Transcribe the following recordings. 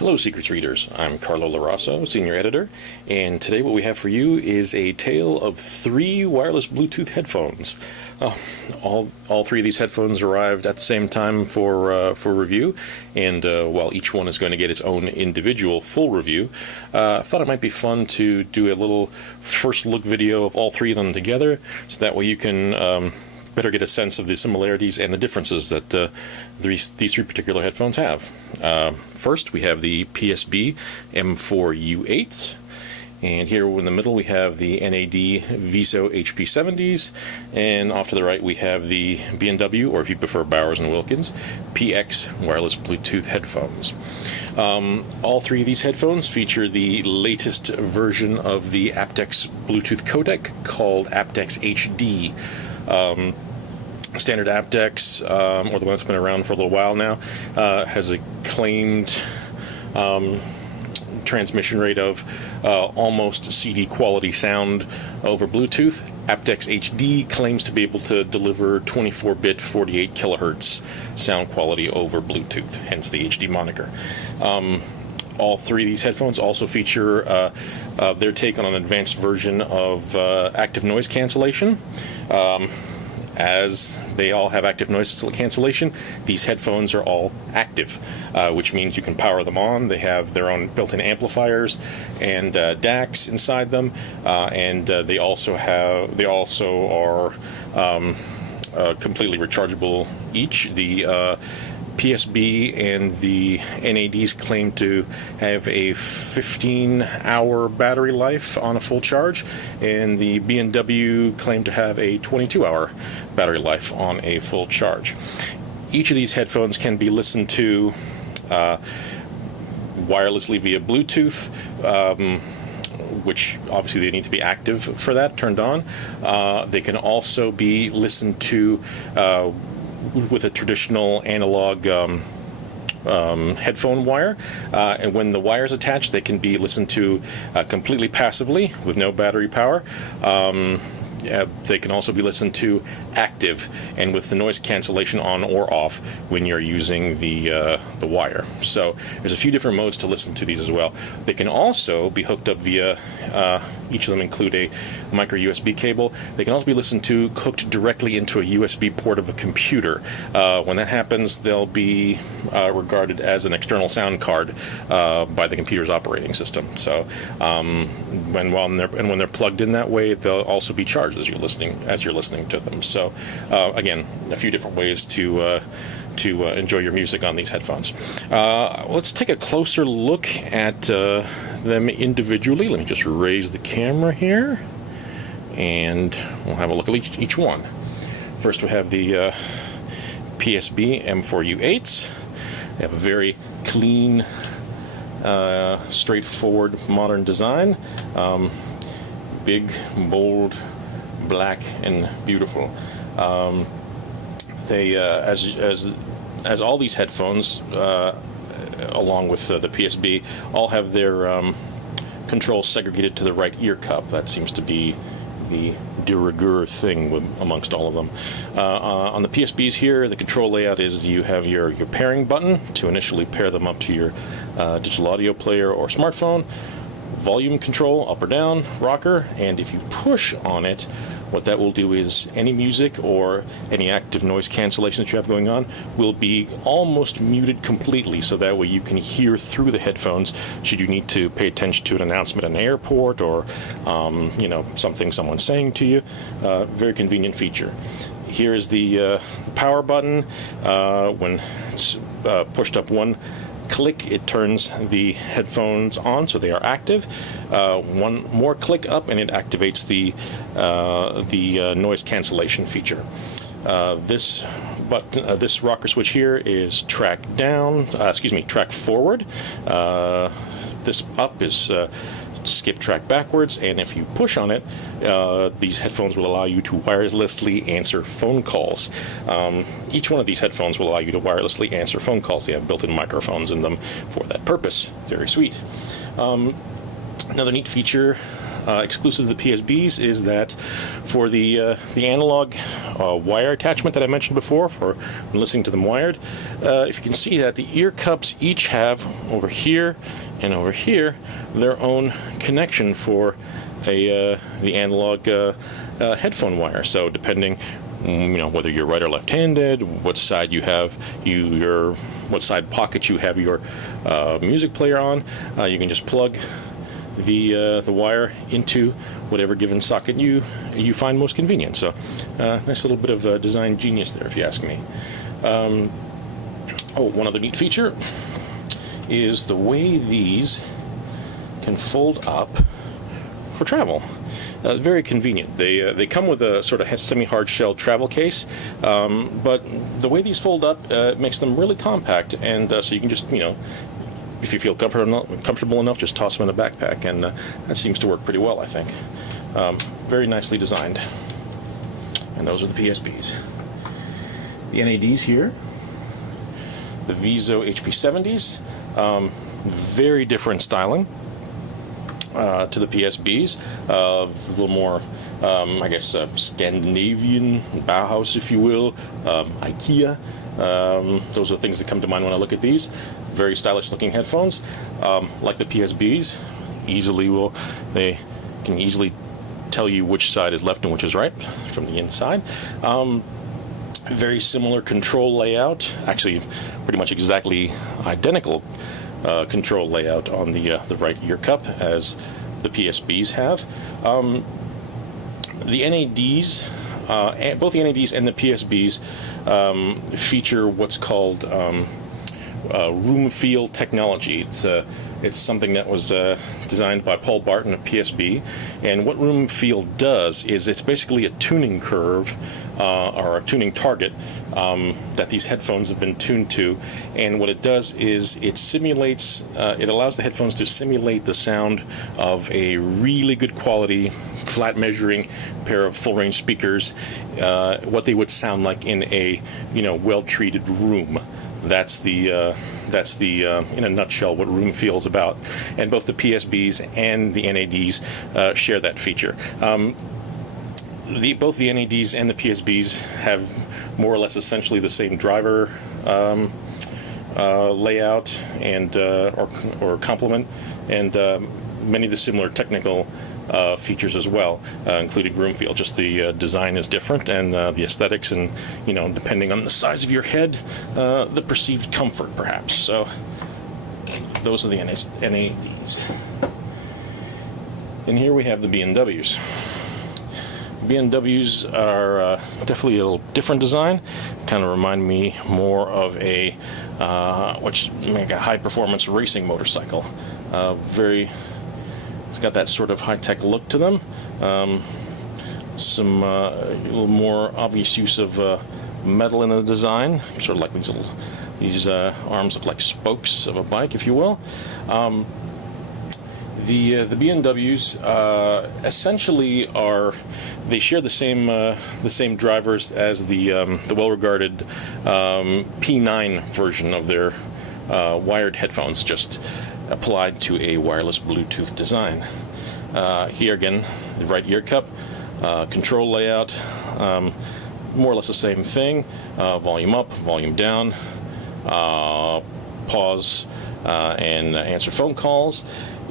Hello, Secrets Readers. I'm Carlo Larasso, Senior Editor, and today what we have for you is a tale of 3 wireless Bluetooth headphones. All 3 of these headphones arrived at the same time for review, and while each one is going to get its own individual full review, I thought it might be fun to do a little first look video of all 3 of them together, so that way you can better get a sense of the similarities and the differences that these 3 particular headphones have. First, we have the PSB M4U8, and here in the middle we have the NAD Viso HP70s, and off to the right we have the B&W, or if you prefer Bowers & Wilkins, PX wireless Bluetooth headphones. All 3 of these headphones feature the latest version of the aptX Bluetooth codec called aptX HD. Standard aptX, or the one that's been around for a little while now, has a claimed transmission rate of almost CD quality sound over Bluetooth. aptX HD claims to be able to deliver 24-bit 48 kilohertz sound quality over Bluetooth, hence the HD moniker. All 3 of these headphones also feature their take on an advanced version of active noise cancellation. As they all have active noise cancellation, these headphones are all active, which means you can power them on. They have their own built-in amplifiers and DACs inside them, and they also are completely rechargeable each. The PSB and the NADs claim to have a 15-hour battery life on a full charge, and the B&W claim to have a 22-hour battery life on a full charge. Each of these headphones can be listened to wirelessly via Bluetooth, which obviously they need to be active for that, turned on. They can also be listened to with a traditional analog headphone wire, and when the wire is attached, they can be listened to completely passively with no battery power. They can also be listened to active and with the noise cancellation on or off when you're using the wire. So there's a few different modes to listen to these as well. They can also be hooked up via, each of them include a micro USB cable. They can also be listened to hooked directly into a USB port of a computer. When that happens, they'll be regarded as an external sound card by the computer's operating system. So when they're plugged in that way, they'll also be charged as you're listening to them. So again, a few different ways to enjoy your music on these headphones. Let's take a closer look at them individually. Let me just raise the camera here, and we'll have a look at each one. First, we have the PSB M4U8s. They have a very clean, straightforward, modern design. Big, bold, black, and beautiful. They, as all these headphones, along with the PSB, all have their controls segregated to the right ear cup. That seems to be the de rigueur thing amongst all of them. On the PSBs here, the control layout is you have your pairing button to initially pair them up to your digital audio player or smartphone, volume control, up or down, rocker, and if you push on it, what that will do is any music or any active noise cancellation that you have going on will be almost muted completely, so that way you can hear through the headphones should you need to pay attention to an announcement in an airport or something someone's saying to you. Very convenient feature. Here is the power button. When it's pushed up one click, it turns the headphones on, so they are active. One more click up and it activates the noise cancellation feature. This rocker switch here is track forward. This up is skip track backwards, and if you push on it, these headphones will allow you to wirelessly answer phone calls. Each one of these headphones will allow you to wirelessly answer phone calls. They have built-in microphones in them for that purpose. Very sweet. Another neat feature exclusive to the PSBs is that for the analog wire attachment that I mentioned before, for when listening to them wired, if you can see that the ear cups each have over here and over here their own connection for the analog headphone wire. So depending, whether you're right or left-handed, what side you have what side pocket you have your music player on, you can just plug the wire into whatever given socket you find most convenient. So nice little bit of design genius there, if you ask me. One other neat feature is the way these can fold up for travel. Very convenient. They come with a sort of semi-hard shell travel case, but the way these fold up makes them really compact, and so you can just, if you feel comfortable enough, just toss them in a backpack, and that seems to work pretty well, I think. Very nicely designed. And those are the PSBs. The NADs here, the Viso HP70s, very different styling to the PSBs, a little more, Scandinavian, Bauhaus, if you will, IKEA. Those are the things that come to mind when I look at these. Very stylish looking headphones, like the PSBs. They can easily tell you which side is left and which is right from the inside. Very similar control layout, actually pretty much exactly identical control layout on the right ear cup as the PSBs have. The NADs, both the NADs and the PSBs feature what's called room feel technology. It's something that was designed by Paul Barton of PSB, and what room feel does is it's basically a tuning curve or a tuning target that these headphones have been tuned to, and what it does is it allows the headphones to simulate the sound of a really good quality flat measuring pair of full range speakers, what they would sound like in a well treated room. That's the in a nutshell what room feel is about, and both the PSBs and the NADs share that feature. Both the NADs and the PSBs have more or less essentially the same driver layout and or complement, and many of the similar technical features as well, including room feel. Just the design is different, and the aesthetics, and depending on the size of your head, the perceived comfort perhaps. So those are the NADs. And here we have the B&Ws. B&Ws are definitely a little different design. Kind of remind me more of a high performance racing motorcycle. It's got that sort of high-tech look to them. Some a little more obvious use of metal in the design, sort of like these arms look like spokes of a bike, if you will. The B&Ws essentially they share the same drivers as the well-regarded P9 version of their wired headphones, just applied to a wireless Bluetooth design. Here again, the right ear cup, control layout, more or less the same thing. Volume up, volume down, pause, and answer phone calls.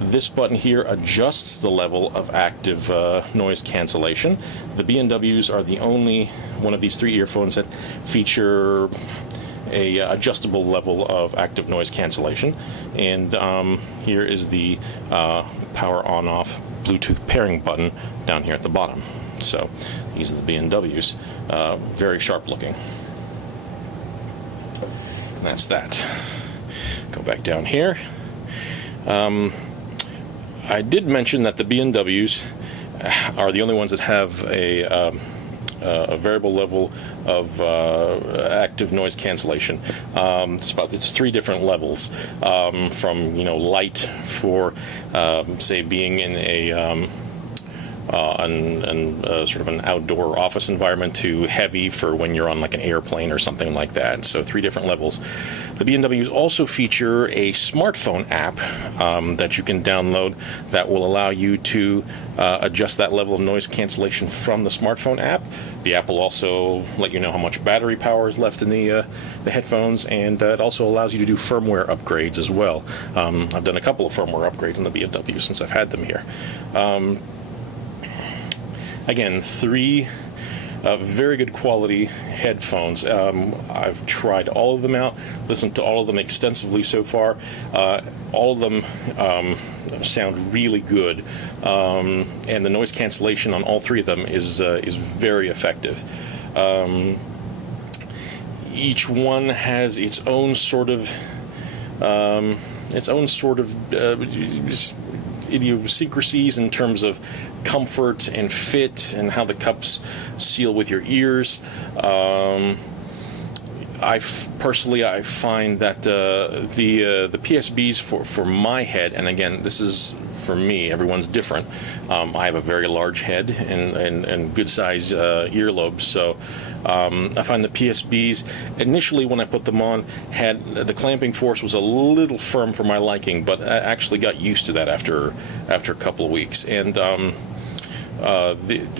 This button here adjusts the level of active noise cancellation. The B&Ws are the only one of these three earphones that feature a adjustable level of active noise cancellation, and here is the power on-off Bluetooth pairing button down here at the bottom. So these are the B&Ws, very sharp looking. And that's that. Go back down here. I did mention that the B&Ws are the only ones that have a variable level of active noise cancellation. It's three different levels, from light for say being in a sort of an outdoor office environment to heavy for when you're on like an airplane or something like that. So 3 different levels. The BMWs also feature a smartphone app that you can download that will allow you to adjust that level of noise cancellation from the smartphone app. The app will also let you know how much battery power is left in the headphones, and it also allows you to do firmware upgrades as well. I've done a couple of firmware upgrades on the BMW since I've had them here. Again, 3 very good quality headphones. I've tried all of them out, listened to all of them extensively so far. All of them sound really good, and the noise cancellation on all 3 of them is very effective. Each one has its own sort of idiosyncrasies in terms of comfort and fit and how the cups seal with your ears. I find that the PSBs for my head, and again, this is for me, everyone's different. I have a very large head and good size earlobes, so I find the PSBs initially when I put them on had the clamping force was a little firm for my liking, but I actually got used to that after a couple of weeks. And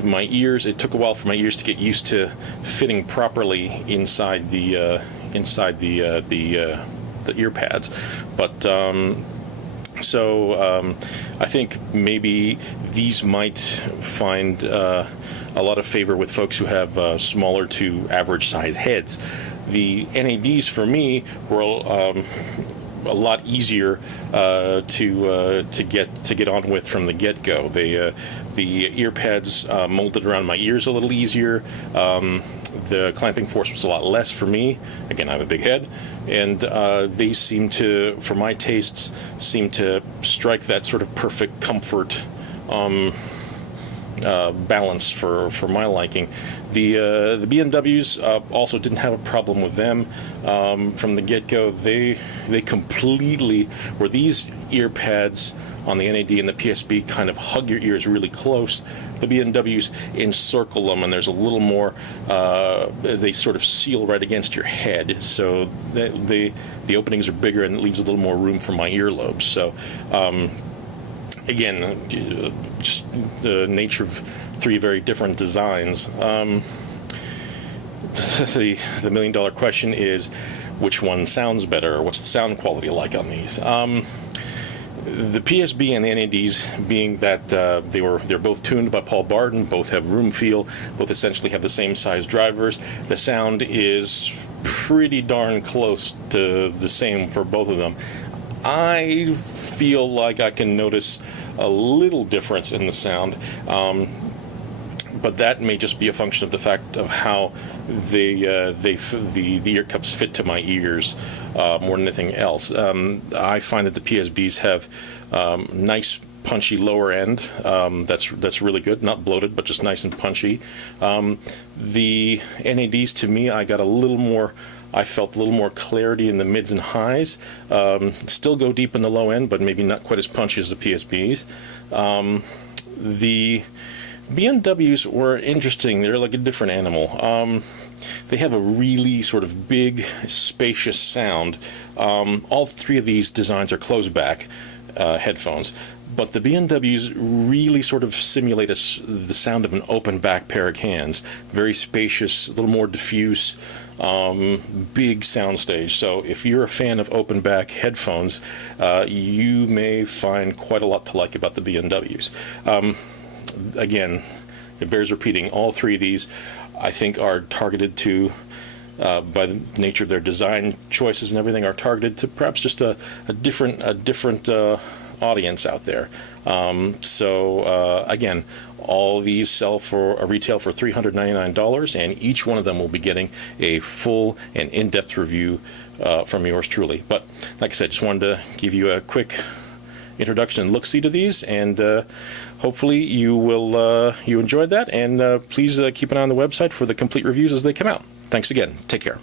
my ears, it took a while for my ears to get used to fitting properly inside the ear pads, but I think maybe these might find a lot of favor with folks who have smaller to average size heads. The NADs for me were a lot easier to get on with from the get-go. The ear pads molded around my ears a little easier. The clamping force was a lot less for me. Again, I have a big head, and they seem to, for my tastes, strike that sort of perfect comfort balance for my liking. The BMWs also didn't have a problem with them from the get-go. They completely, where these ear pads on the NAD and the PSB kind of hug your ears really close, the BMWs encircle them, and there's a little more, they sort of seal right against your head, so the openings are bigger and it leaves a little more room for my earlobes. So again, just the nature of 3 very different designs. The million-dollar question is, which one sounds better, or what's the sound quality like on these? The PSB and the NADs, being that they're both tuned by Paul Barden, both have room feel, both essentially have the same size drivers. The sound is pretty darn close to the same for both of them. I feel like I can notice a little difference in the sound, but that may just be a function of the fact of how the ear cups fit to my ears more than anything else. I find that the PSBs have nice punchy lower end. That's really good, not bloated, but just nice and punchy. The NADs, to me, I felt a little more clarity in the mids and highs. Still go deep in the low end, but maybe not quite as punchy as the PSBs. The BMWs were interesting. They're like a different animal. They have a really sort of big, spacious sound. All 3 of these designs are closed-back headphones, but the BMWs really sort of simulate the sound of an open-back pair of hands. Very spacious, a little more diffuse, big soundstage. So if you're a fan of open-back headphones, you may find quite a lot to like about the BMWs. Again, it bears repeating, all 3 of these I think are targeted to, by the nature of their design choices and everything, are targeted to perhaps just a different audience out there. Again, all these sell for a retail for $399, and each one of them will be getting a full and in-depth review from yours truly. But like I said, just wanted to give you a quick introduction and look-see to these, and hopefully you enjoyed that, and please keep an eye on the website for the complete reviews as they come out. Thanks again. Take care.